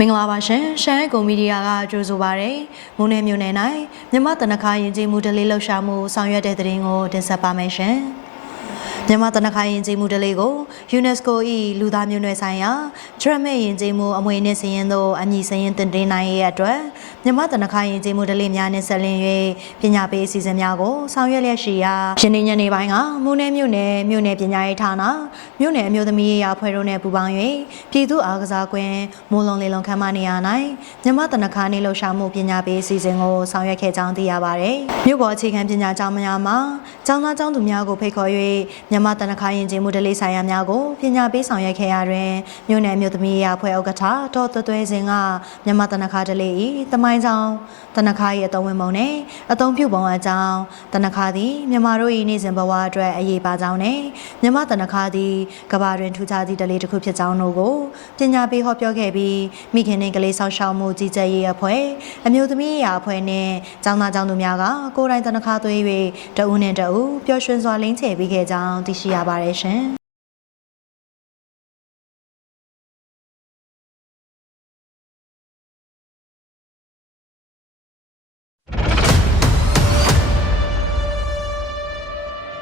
မင်္ဂလာပါရှင်ရှမ်းကွန်မီဒီယာကကြိုဆိုပါရယ်မုန်းနယ်မြို့နယ်၌မြန်မာတနခါယဉ်ကျေးမှုဒလေးလှုပ်ရှားမှုဆောင်ရွက်တဲ့တဲ့ရင်ကိုတင်ဆက်ပါမယ်ရှင် မြန်မာတနခါယဉ်ကျေးမှုဒလေးကို UNESCO ၏လူသားမျိုးနွယ်ဆိုင်ရာဒရမဲ့ယဉ်ကျေးမှုအမွေနှင့်စည်ရင်တို့အညီစည်ရင်တင်တင်နိုင်ရဲ့အတွက်မြန်မာတနခါယဉ်ကျေးမှုဒလေးများနှင့်ဆက်လင်း၍ပညာပေးအစီအစဉ်များကိုဆောင်ရွက်လျက်ရှိရာယနေ့ညနေပိုင်းကမုန်းနယ်မြို့နယ်မြို့နယ်ပညာရေးဌာနမြို့နယ်အမျိုးသမီးရေးရာအဖွဲ့တို့နဲ့ပူးပေါင်း၍ပြည်သူ့အားကစားကွင်းမိုးလုံးလေးလုံးခမ်းမနေရာ၌မြန်မာတနခါနေလှူရှာမှုပညာပေးအစီအစဉ်ကိုဆောင်ရွက်ခဲ့ကြောင်းသိရပါတယ်။မြို့ပေါ်အခြေခံပညာကျောင်းများမှာကျောင်းသားကျောင်းသူများကိုဖိတ်ခေါ်၍မြန်မာတနခါယဉ်ကျေးမှုဒလေးဆိုင်ရာများကိုပညာပေးဆောင်ရွက်ခဲ့ရာတွင်မြို့နယ်အမျိုးသမီးရေးရာအဖွဲ့ဥက္ကဋ္ဌဒေါ်သွဲသွဲစင်ကမြန်မာတနခါဒလေး၏တမိုင်းကျောင်းတနခါ၏အသုံးဝင်ပုံနှင့်အသုံးပြုပုံအကြောင်းတနခါသည်မြန်မာတို့၏နေ့စဉ်ဘဝအတွက်အရေးပါကြောင်းနှင့်မြန်မာတနခါသည်ကမ္ဘာတွင်ထူးခြားသည့်ဒလေးတစ်ခုဖြစ်ကြောင်းတို့ကိုပညာပေးဟောပြောခဲ့ပြီးမိခင်နှင့်ကလေးဆောင်ရှောက်မှုကြီးကြပ်ရေးအဖွဲ့အမျိုးသမီးရေးရာအဖွဲ့နှင့်ကျောင်းသားကျောင်းသူများကကိုယ်တိုင်တနခါသွေး၍တဦးနှင့်တဦးပျော်ရွှင်စွာလင်းချေပေးခဲ့ကြောင်းသိရှိရပါတယ်ရှင်။